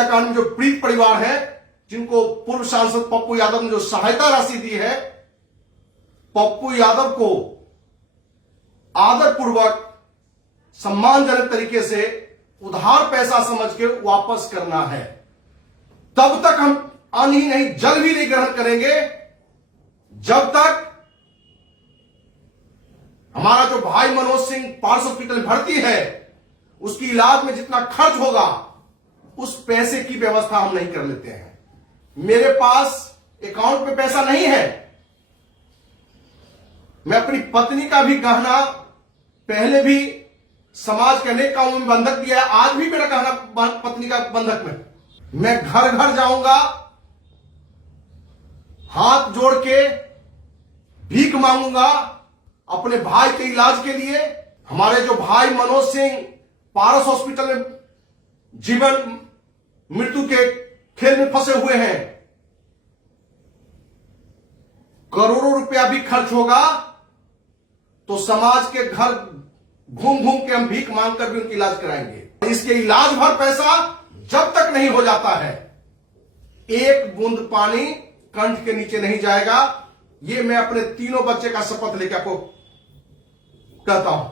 हत्याकांड में जो पीड़ित परिवार है, जिनको पूर्व सांसद पप्पू यादव ने जो सहायता राशि दी है, पप्पू यादव को आदरपूर्वक सम्मानजनक तरीके से उधार पैसा समझ के वापस करना है। तब तक हम अन्न ही नहीं जल भी नहीं ग्रहण करेंगे जब तक हमारा जो भाई मनोज सिंह पार्स हॉस्पिटल में भर्ती है, उसकी इलाज में जितना खर्च होगा उस पैसे की व्यवस्था हम नहीं कर लेते हैं। मेरे पास अकाउंट पे पैसा नहीं है। मैं अपनी पत्नी का भी गहना पहले भी समाज के अनेक कामों में बंधक दिया है, आज भी मेरा गहना पत्नी का बंधक में। मैं घर घर जाऊंगा, हाथ जोड़ के भीख मांगूंगा अपने भाई के इलाज के लिए। हमारे जो भाई मनोज सिंह पारस हॉस्पिटल में जीवन मृत्यु के खेल में फंसे हुए हैं, करोड़ों रुपया भी खर्च होगा तो समाज के घर घूम घूम के हम भीख मांगकर भी उनका इलाज कराएंगे। इसके इलाज भर पैसा जब तक नहीं हो जाता है, एक बूंद पानी कंठ के नीचे नहीं जाएगा। ये मैं अपने तीनों बच्चे का शपथ लेकर आपको कहता हूं।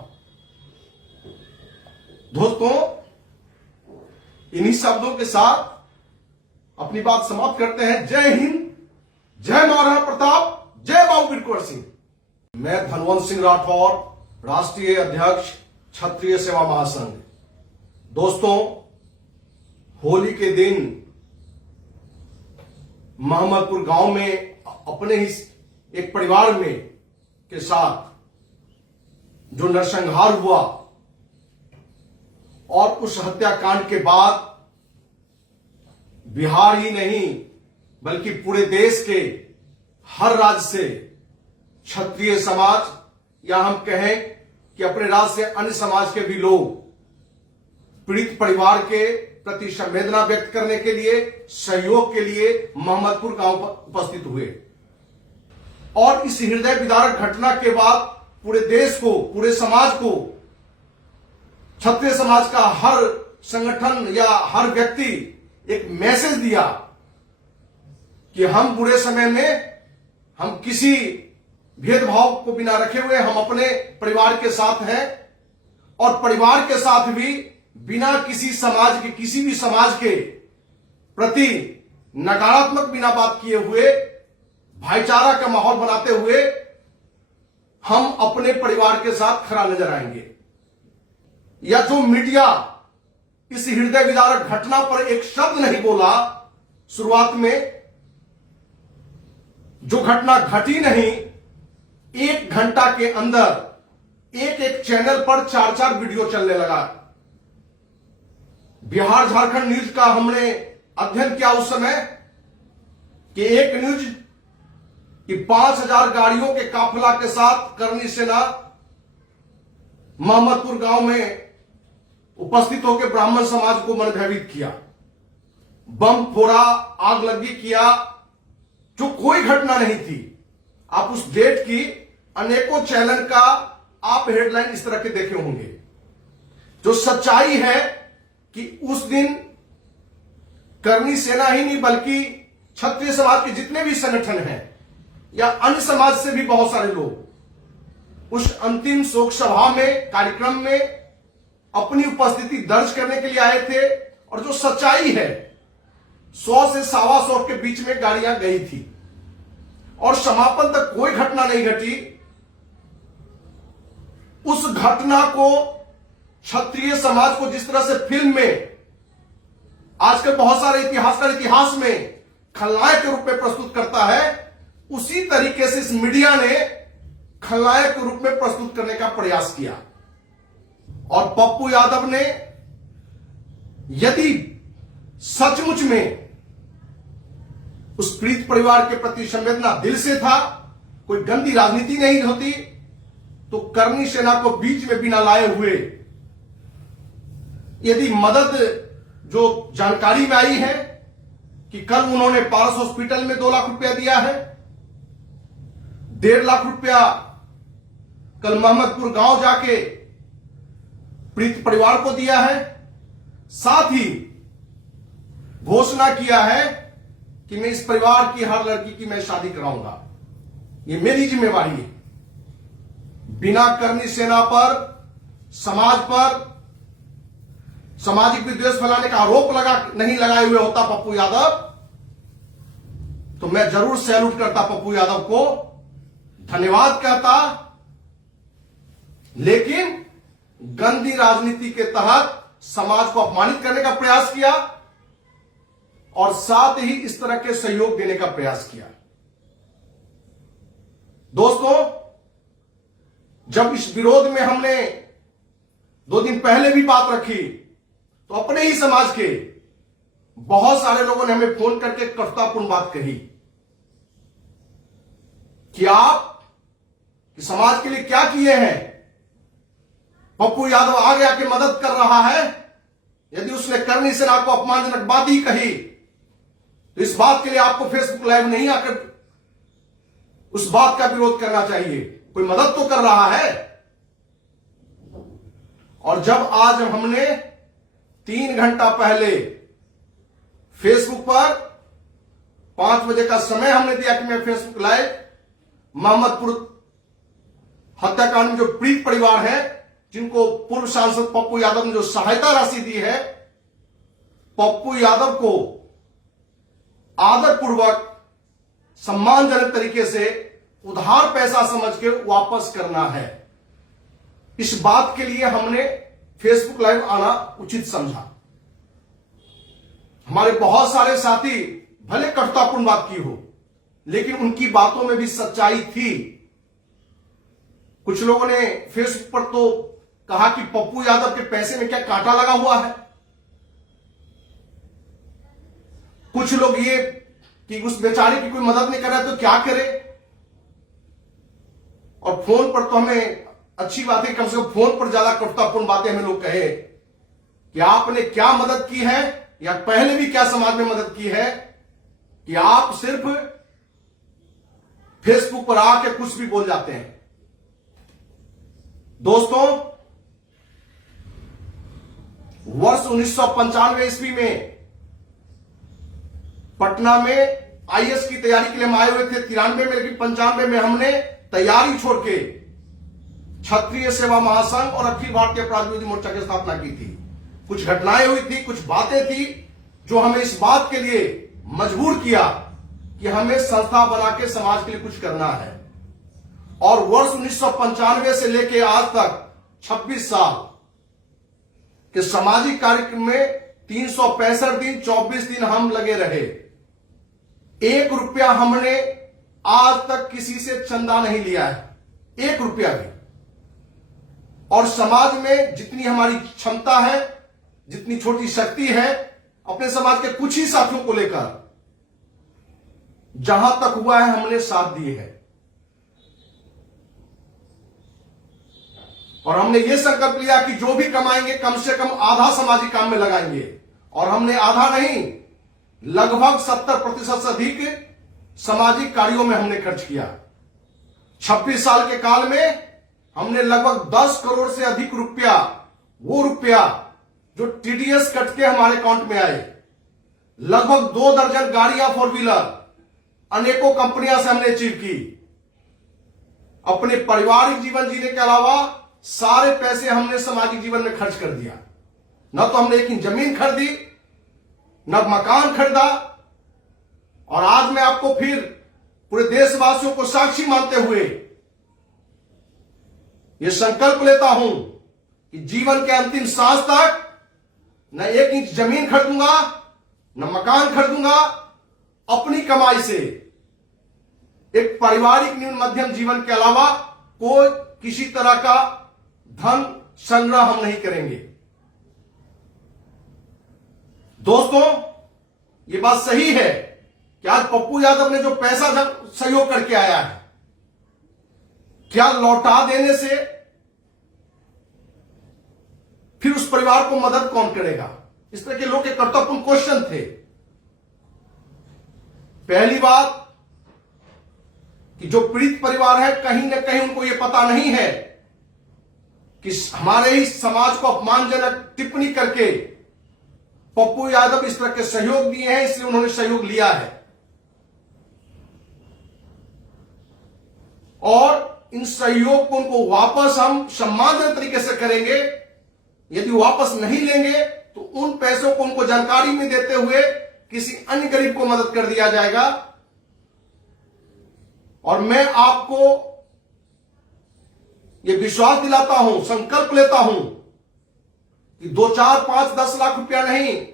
दोस्तों, इन्हीं शब्दों के साथ अपनी बात समाप्त करते हैं। जय हिंद, जय महाराणा प्रताप, जय बाबू बिरकुंवर सिंह। मैं धनवंत सिंह राठौर, राष्ट्रीय अध्यक्ष क्षत्रिय सेवा महासंघ। दोस्तों, होली के दिन मोहम्मदपुर गांव में अपने ही एक परिवार में के साथ जो नरसंहार हुआ और उस हत्याकांड के बाद बिहार ही नहीं बल्कि पूरे देश के हर राज्य से क्षत्रिय समाज या हम कहें कि अपने राज्य से अन्य समाज के भी लोग पीड़ित परिवार के प्रति संवेदना व्यक्त करने के लिए, सहयोग के लिए मोहम्मदपुर गांव पर उपस्थित हुए। और इस हृदय विदारक घटना के बाद पूरे देश को, पूरे समाज को, क्षत्रिय समाज का हर संगठन या हर व्यक्ति एक मैसेज दिया कि हम बुरे समय में हम किसी भेदभाव को बिना रखे हुए हम अपने परिवार के साथ हैं और परिवार के साथ भी बिना किसी समाज के, किसी भी समाज के प्रति नकारात्मक बिना बात किए हुए भाईचारा का माहौल बनाते हुए हम अपने परिवार के साथ खड़ा नजर आएंगे। या जो मीडिया इस हृदय विदारक घटना पर एक शब्द नहीं बोला, शुरुआत में जो घटना घटी नहीं, 1 घंटा के अंदर एक एक चैनल पर 4-4 वीडियो चलने लगा। बिहार झारखंड न्यूज का हमने अध्ययन किया उस समय कि एक न्यूज कि 5000 गाड़ियों के काफिला के साथ करनी सेना मोहम्मदपुर गांव में उपस्थित होकर ब्राह्मण समाज को मन भयभीत किया, बम फोड़ा, आग लगी किया, जो कोई घटना नहीं थी। आप उस डेट की अनेकों चैनल का आप हेडलाइन इस तरह के देखे होंगे। जो सच्चाई है कि उस दिन करनी सेना ही नहीं बल्कि क्षत्रिय समाज के जितने भी संगठन हैं या अन्य समाज से भी बहुत सारे लोग उस अंतिम शोक सभा में, कार्यक्रम में अपनी उपस्थिति दर्ज करने के लिए आए थे। और जो सच्चाई है, 100 से 125 के बीच में गाड़ियां गई थी और समापन तक कोई घटना नहीं घटी। उस घटना को क्षत्रिय समाज को जिस तरह से फिल्म में आजकल बहुत सारे इतिहासकार इतिहास में खलनायक के रूप में प्रस्तुत करता है, उसी तरीके से इस मीडिया ने खलनायक के रूप में प्रस्तुत करने का प्रयास किया। और पप्पू यादव ने यदि सचमुच में उस पीड़ित परिवार के प्रति संवेदना दिल से था, कोई गंदी राजनीति नहीं होती, तो करनी सेना को बीच में बिना लाए हुए यदि मदद जो जानकारी में आई है कि कल उन्होंने पारस हॉस्पिटल में 2 लाख रुपया दिया है, 1.5 लाख रुपया कल मोहम्मदपुर गांव जाके पीड़ित परिवार को दिया है, साथ ही घोषणा किया है कि मैं इस परिवार की हर लड़की की मैं शादी कराऊंगा। ये मेरी जिम्मेवारी है। बिना करनी सेना पर, समाज पर सामाजिक विद्वेष फैलाने का आरोप नहीं लगाए हुए होता पप्पू यादव, तो मैं जरूर सैल्यूट करता पप्पू यादव को, धन्यवाद कहता। लेकिन गंदी राजनीति के तहत समाज को अपमानित करने का प्रयास किया और साथ ही इस तरह के सहयोग देने का प्रयास किया। दोस्तों, जब इस विरोध में हमने 2 दिन पहले भी बात रखी, तो अपने ही समाज के बहुत सारे लोगों ने हमें फोन करके कटुतापूर्ण बात कही कि आप समाज के लिए क्या किए हैं। पप्पू यादव आगे आके मदद कर रहा है। यदि उसने करनी सेना को अपमानजनक बात ही कही, तो इस बात के लिए आपको फेसबुक लाइव नहीं आकर उस बात का विरोध करना चाहिए। कोई मदद तो कर रहा है। और जब आज हमने 3 घंटा पहले फेसबुक पर 5 बजे का समय हमने दिया कि मैं फेसबुक लाइव मोहम्मदपुर हत्याकांड में जो पीड़ित परिवार है, जिनको पूर्व सांसद पप्पू यादव ने जो सहायता राशि दी है, पप्पू यादव को आदरपूर्वक सम्मानजनक तरीके से उधार पैसा समझ के वापस करना है। इस बात के लिए हमने फेसबुक लाइव आना उचित समझा। हमारे बहुत सारे साथी भले कटुतापूर्ण बात की हो, लेकिन उनकी बातों में भी सच्चाई थी। कुछ लोगों ने फेसबुक पर तो कहा कि पप्पू यादव के पैसे में क्या कांटा लगा हुआ है। कुछ लोग ये कि उस बेचारे की कोई मदद नहीं कर रहा तो क्या करे। और फोन पर तो हमें अच्छी बात है, कम से कम फोन पर ज्यादा कटुतापूर्ण बातें हमें लोग कहे कि आपने क्या मदद की है या पहले भी क्या समाज में मदद की है कि आप सिर्फ फेसबुक पर आके कुछ भी बोल जाते हैं। दोस्तों, वर्ष 1995 ईस्वी में पटना में आईएएस की तैयारी के लिए हम आए हुए थे 93 में, लेकिन 95 में हमने तैयारी छोड़ के क्षत्रिय सेवा महासंघ और अखिल भारतीय अपराध विरोधी मोर्चा की स्थापना की थी। कुछ घटनाएं हुई थी, कुछ बातें थी जो हमें इस बात के लिए मजबूर किया कि हमें संस्था बना के समाज के लिए कुछ करना है। और वर्ष 1995 से लेकर आज तक 26 साल के सामाजिक कार्यक्रम में 365 दिन 24 दिन हम लगे रहे। 1 रुपया हमने आज तक किसी से चंदा नहीं लिया है, 1 रुपया भी। और समाज में जितनी हमारी क्षमता है, जितनी छोटी शक्ति है, अपने समाज के कुछ ही साथियों को लेकर जहां तक हुआ है हमने साथ दिए हैं। और हमने यह संकल्प लिया कि जो भी कमाएंगे कम से कम आधा सामाजिक काम में लगाएंगे। और हमने आधा नहीं, लगभग 70% से अधिक सामाजिक कार्यों में हमने खर्च किया। 26 साल के काल में हमने लगभग 10 करोड़ से अधिक रुपया, वो रुपया जो टीडीएस कट के हमारे अकाउंट में आए, लगभग 2 दर्जन गाड़ियां 4 व्हीलर अनेकों कंपनियां से हमने अचीव की। अपने पारिवारिक जीवन जीने के अलावा सारे पैसे हमने सामाजिक जीवन में खर्च कर दिया। न तो हमने एक जमीन खरीदी, न मकान खरीदा। और आज मैं आपको फिर पूरे देशवासियों को साक्षी मानते हुए यह संकल्प लेता हूं कि जीवन के अंतिम सांस तक न 1 इंच जमीन खरीदूंगा, न मकान खरीदूंगा। अपनी कमाई से एक पारिवारिक निम्न मध्यम जीवन के अलावा कोई किसी तरह का धन संग्रह हम नहीं करेंगे। दोस्तों, यह बात सही है कि आज पप्पू यादव ने जो पैसा सहयोग करके आया है, क्या लौटा देने से फिर उस परिवार को मदद कौन करेगा? इस तरह के लोग के कर्तव्यपूर्ण क्वेश्चन थे। पहली बात कि जो पीड़ित परिवार है, कहीं ना कहीं उनको यह पता नहीं है कि हमारे ही समाज को अपमानजनक टिप्पणी करके पप्पू यादव इस तरह के सहयोग दिए हैं, इसलिए उन्होंने सहयोग लिया है। और इन सहयोग को उनको वापस हम सम्मानजनक तरीके से करेंगे। यदि वापस नहीं लेंगे तो उन पैसों को उनको जानकारी में देते हुए किसी अन्य गरीब को मदद कर दिया जाएगा। और मैं आपको यह विश्वास दिलाता हूं, संकल्प लेता हूं कि 2, 4, 5, 10 लाख रुपया नहीं,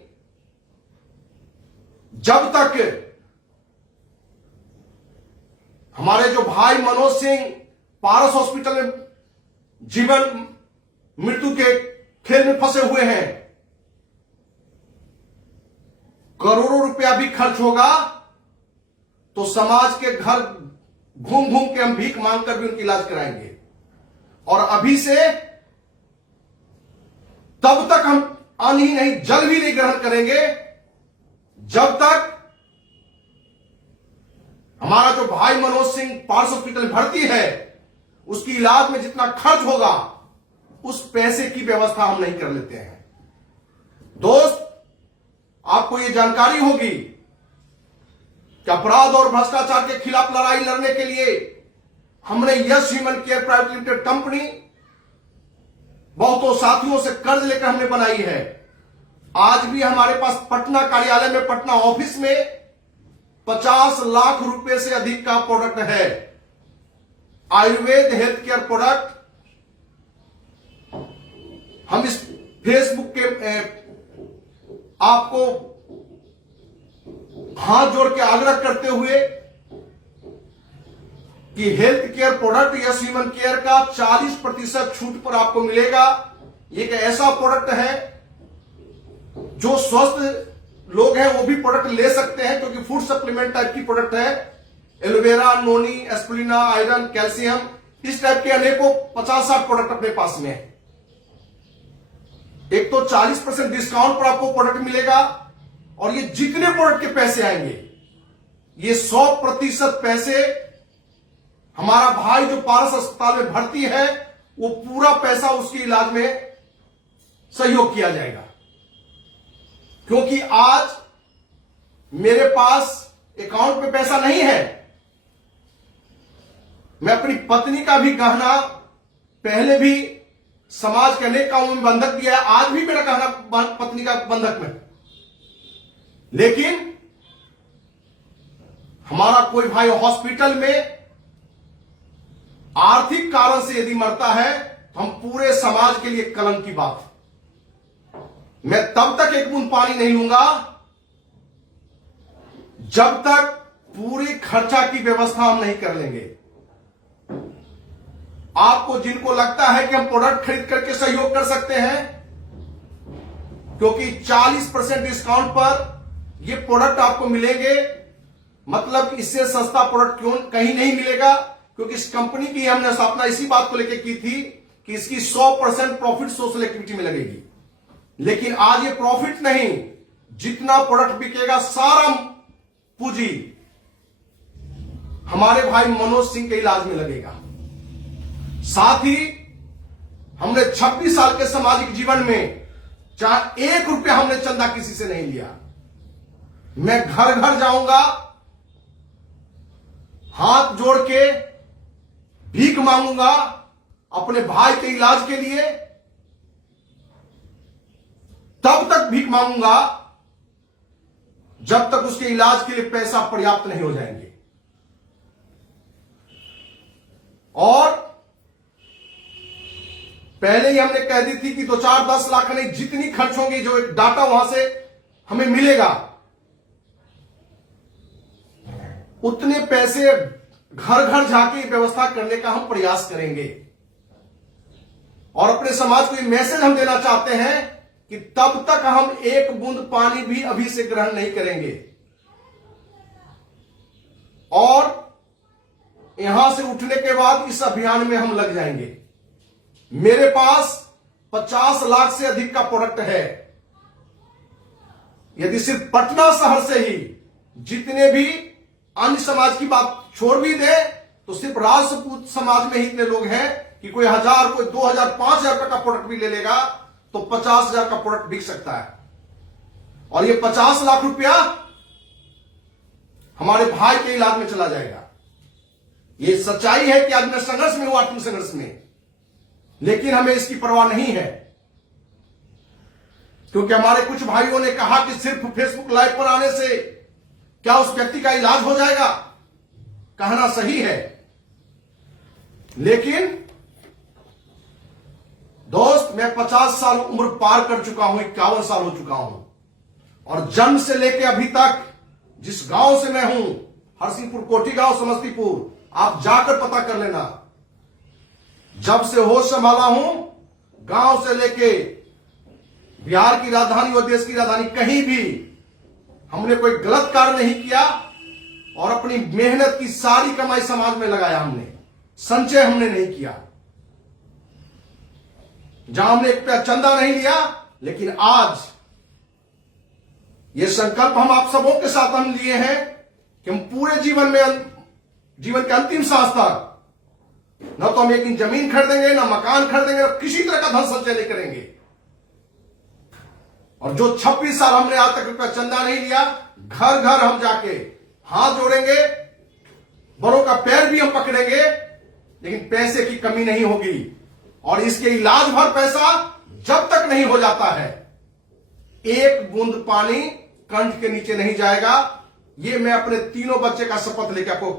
जब तक हमारे जो भाई मनोज सिंह पारस हॉस्पिटल में जीवन मृत्यु के खेल में फंसे हुए हैं, करोड़ों रुपया भी खर्च होगा तो समाज के घर घूम घूम के हम भीख मांगकर भी उनका इलाज कराएंगे। और अभी से तब तक हम अन्न ही नहीं, जल भी नहीं ग्रहण करेंगे जब तक हमारा जो भाई मनोज सिंह पारस हॉस्पिटल में भर्ती है उसकी इलाज में जितना खर्च होगा उस पैसे की व्यवस्था हम नहीं कर लेते हैं। दोस्त, आपको यह जानकारी होगी कि अपराध और भ्रष्टाचार के खिलाफ लड़ाई लड़ने के लिए हमने yes human care private limited company बहुतों साथियों से कर्ज लेकर हमने बनाई है। आज भी हमारे पास पटना कार्यालय में, पटना ऑफिस में 50 लाख रुपए से अधिक का प्रोडक्ट है, आयुर्वेद हेल्थ केयर प्रोडक्ट। हम इस फेसबुक के आपको हाथ जोड़ के आग्रह करते हुए कि health care product yes human care का 40% छूट पर आपको मिलेगा। ये एक ऐसा प्रोडक्ट है जो स्वस्थ लोग हैं वो भी प्रोडक्ट ले सकते हैं, क्योंकि फूड सप्लीमेंट टाइप की प्रोडक्ट है। एलोवेरा, नोनी, एस्प्लिना, आयरन, कैल्शियम, इस टाइप के अनेकों 50-60 प्रोडक्ट अपने पास में है। एक तो 40% डिस्काउंट पर आपको प्रोडक्ट मिलेगा और ये जितने प्रोडक्ट के पैसे आएंगे ये 100% पैसे हमारा भाई जो पारस अस्पताल में भर्ती है वो पूरा पैसा उसके इलाज में सहयोग किया जाएगा। क्योंकि आज मेरे पास अकाउंट में पैसा नहीं है। मैं अपनी पत्नी का भी गहना पहले भी समाज के अनेक कामों में बंधक दिया है, आज भी मेरा गहना पत्नी का बंधक में। लेकिन हमारा कोई भाई हॉस्पिटल में आर्थिक कारण से यदि मरता है तो हम पूरे समाज के लिए कलंक की बात है। मैं तब तक एक बूंद पानी नहीं लूंगा जब तक पूरी खर्चा की व्यवस्था हम नहीं कर लेंगे। आपको जिनको लगता है कि हम प्रोडक्ट खरीद करके सहयोग कर सकते हैं, क्योंकि 40% डिस्काउंट पर ये प्रोडक्ट आपको मिलेंगे, मतलब इससे सस्ता प्रोडक्ट क्यों कहीं नहीं मिलेगा। क्योंकि इस कंपनी की हमने स्थापना इसी बात को लेकर की थी कि इसकी 100% प्रॉफिट सोशल एक्टिविटी में लगेगी। लेकिन आज ये प्रॉफिट नहीं, जितना प्रोडक्ट बिकेगा सारा पूंजी हमारे भाई मनोज सिंह के इलाज में लगेगा। साथ ही हमने 26 साल के सामाजिक जीवन में चाहे 1 रुपया हमने चंदा किसी से नहीं लिया। मैं घर घर जाऊंगा, हाथ जोड़ के भीख मांगूंगा अपने भाई के इलाज के लिए। तब तक भीख मांगूंगा जब तक उसके इलाज के लिए पैसा पर्याप्त नहीं हो जाएंगे। और पहले ही हमने कह दी थी कि 2, 4, 10 लाख नहीं, जितनी खर्च होंगी, जो एक डाटा वहां से हमें मिलेगा, उतने पैसे घर घर जाके व्यवस्था करने का हम प्रयास करेंगे। और अपने समाज को ये मैसेज हम देना चाहते हैं कि तब तक हम एक बूंद पानी भी अभी से ग्रहण नहीं करेंगे। और यहां से उठने के बाद इस अभियान में हम लग जाएंगे। मेरे पास 50 लाख से अधिक का प्रोडक्ट है। यदि सिर्फ पटना शहर से ही जितने भी अन्य समाज की बात छोड़ भी दे तो सिर्फ राजपूत समाज में ही इतने लोग हैं कि कोई 1000, कोई 2000, 5000 का प्रोडक्ट भी ले लेगा तो 50,000 का प्रोडक्ट बिक सकता है। और ये 50 लाख रुपया हमारे भाई के इलाज में चला जाएगा। ये सच्चाई है कि आज मैं संघर्ष में हूं, आत्म संघर्ष में, लेकिन हमें इसकी परवाह नहीं है, क्योंकि हमारे कुछ भाइयों ने कहा कि सिर्फ फेसबुक लाइव पर आने से क्या उस व्यक्ति का इलाज हो जाएगा। कहना सही है, लेकिन दोस्त मैं 50 साल उम्र पार कर चुका हूं, 51 साल हो चुका हूं, और जन्म से लेकर अभी तक जिस गांव से मैं हूं, हरसिंहपुर कोठी गांव समस्तीपुर, आप जाकर पता कर लेना, जब से होश संभाला हूं, गांव से लेके बिहार की राजधानी और देश की राजधानी, कहीं भी हमने कोई गलत कार्य नहीं किया और अपनी मेहनत की सारी कमाई समाज में लगाया। हमने संचय हमने नहीं किया, जहां हमने एक रुपया चंदा नहीं लिया। लेकिन आज ये संकल्प हम आप सबों के साथ हम लिए हैं कि हम पूरे जीवन के अंतिम सांस तक न तो हम एक जमीन खरीदेंगे, ना मकान खरीदेंगे, ना किसी तरह का धन संचय नहीं करेंगे। और जो 26 साल हमने आज तक रुपया चंदा नहीं लिया, घर घर हम जाके हाथ जोड़ेंगे, बड़ों का पैर भी हम पकड़ेंगे, लेकिन पैसे की कमी नहीं होगी। और इसके इलाज भर पैसा जब तक नहीं हो जाता है, एक बूंद पानी कंठ के नीचे नहीं जाएगा। ये मैं अपने तीनों बच्चे का शपथ लेकर आपको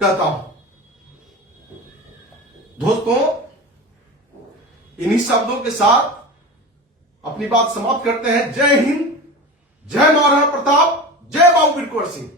कहता हूं। दोस्तों, इन्हीं शब्दों के साथ अपनी बात समाप्त करते हैं। जय हिंद, जय महाराणा प्रताप, जय बाबू वीर कुंवर सिंह।